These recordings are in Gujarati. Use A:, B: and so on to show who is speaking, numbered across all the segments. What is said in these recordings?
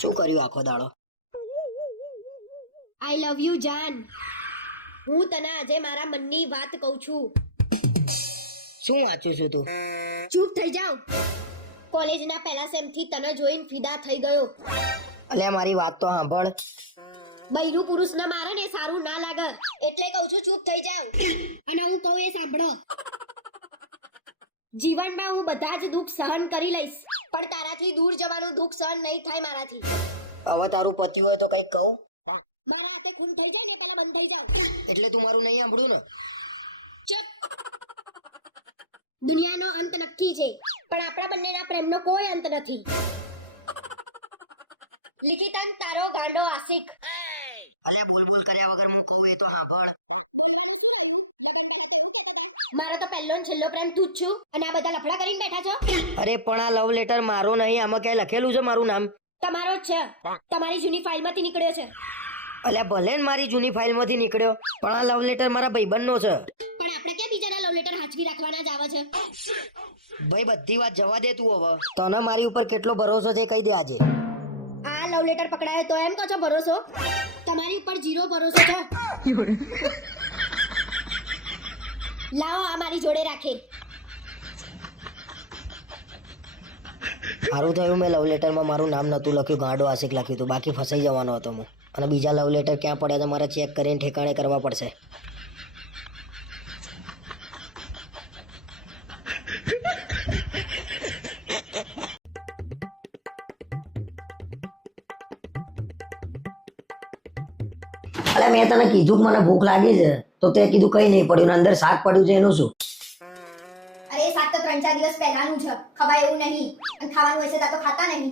A: શું કર્યું આખો દાડો?
B: આઈ લવ યુ જાન. હું તને આજે મારા મનની વાત કહું છું.
A: શું વાંચું છું તું?
B: ચૂપ થઈ જાવ. કોલેજના પહેલા સેમથી તને જોઈને ફિદા થઈ ગયો.
A: અલે મારી વાત તો સાંભળ.
B: બૈરું પુરુષને મારે ને સારું ના લાગે. એટલે કહું છું ચૂપ થઈ જાવ. અને હું કહું એ સાંભળો. જીવનમાં હું બધા જ દુઃખ સહન કરી લઈશ. પણ તારાથી દૂર જવાનું દુઃખ સહન નહીં થાય મારાથી.
A: હવે તારું પતિ હોય તો કંઈક કહું?
B: મારા હાથે ખૂન થઈ જાય ને પહેલા બંધ થઈ જાવ
A: એટલે તું મારું નહીં સાંભળ્યું ને?
B: દુનિયાનો અંત નક્કી છે પણ આપણા બંનેના પ્રેમનો કોઈ અંત નથી. લિખિતન તારો ગાંડો આશિક.
A: અરે બોલ બોલ કર્યા વગર હું કહું એ તો સાંભળ.
B: મારો તો પહેલો ને છેલ્લો પ્રેમ તું જ છું અને આ બધા લફડા કરીને બેઠા છો?
A: અરે પણ આ લવ લેટર મારો નહીં આમાં ક્યાંય લખેલું છે મારું નામ?
B: તમારો જ છે. તમારી જૂની ફાઇલમાંથી નીકળ્યો છે.
A: અલ્યા ભલે ને મારી જૂની ફાઇલમાંથી નીકળ્યો પણ આ લવ લેટર મારા ભાઈબંધનો છે.
B: પણ આપણે ક્યાં બીજાના લવ લેટર હાચવી રાખવાના જ આવે છે?
A: ભાઈ બધી વાત જવા દે તું હવે. તને મારી ઉપર કેટલો ભરોસો છે કહી દે આજે.
B: આ લવ લેટર પકડાયો તો એમ કહો છો ભરોસો? તમારી ઉપર જીરો ભરોસો છે. લાવો આ મારી જોડે રાખે.
A: સારું થયું મેં લવ લેટરમાં મારું નામ નહોતું લખ્યું, ગાંડો આશિક લખ્યું હતું. બાકી ફસાઈ જવાનો હતો હું. અને બીજા લવ લેટર ક્યાં પડ્યા તો મારે ચેક કરીને ઠેકાણે કરવા પડશે. અરે મેં તને કીધું કે મને ભૂખ લાગી છે તો તે કીધું કઈ નહીં પડ્યું અંદર શાક પડ્યું છે એનું શું?
B: અરે શાક તો ત્રણ ચાર દિવસ પહેલાનું છે ખવાય એવું નહીં અને ખાવાનું હશે તો ખાતા નહીં.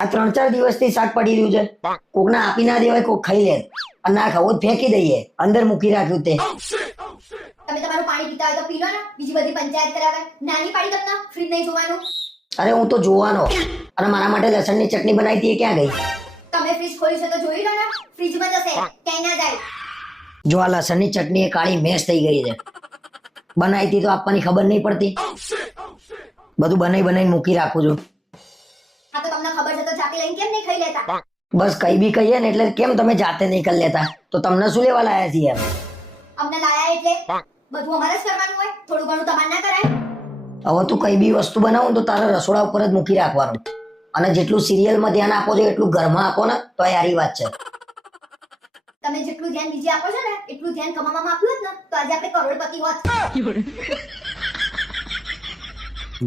A: આ ત્રણ ચાર દિવસથી શાક પડી રહ્યું છે. કોકને આપી ના દેવાય કોક ખાઈ લે. અને ના ખાવું ફેંકી દઈએ અંદર મૂકી રાખ્યું તે.
B: તમે તમારું પાણી પીતા હોય તો પી લો ને બીજી બધી પંચાયત કરાવે. નાની પાડી તમને ફ્રી નહીં જોવાનું.
A: અરે હું તો જોવાનો. અને મારા માટે લસણની ચટણી બનાવી હતી એ ક્યાં ગઈ?
B: તમે ફ્રીજ ખોલી છે તો જોઈ લો ને. ફ્રીજમાં જશે ક્યાંય ના જાય.
A: જો આ લસણની ચટણી એ કાળી મેશ થઈ ગઈ છે. બનાવી હતી તો આપવાની ખબર નહીં પડતી. બધું બનાવી બનાવી મૂકી રાખું છું.
B: હા તો તમને ખબર છે તો જાતે લઈને કેમ નહીં ખાઈ લેતા?
A: બસ કઈ બી કહીએ ને એટલે કેમ તમે જાતે નહીં કરી લેતા? તો તમને શું લેવા લાયા છીએ અમે?
B: અમને લાયા એટલે બધું અમારે જ કરવાનું હોય. થોડું ઘણું તમારે ના કરાય.
A: હવે તું કઈ બી વસ્તુ બનાવું તો તારે રસોડા ઉપર જ મૂકી રાખવાનું. અને જેટલું સિરિયલમાં ધ્યાન આપો છો એટલું ઘરમાં આપો ને તો યારી વાત છે.
B: તમે જેટલું ધ્યાન બીજે આપો છો ને એટલું ધ્યાન કમાવામાં આપ્યું હોત ને તો આજે આપણે કરોડપતિ હોત.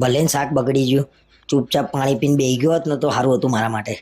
A: ભલે શાક બગડી ગયું ચૂપચાપ પાણી પીને બેહી ગયો હોત ને તો સારું હતું મારા માટે.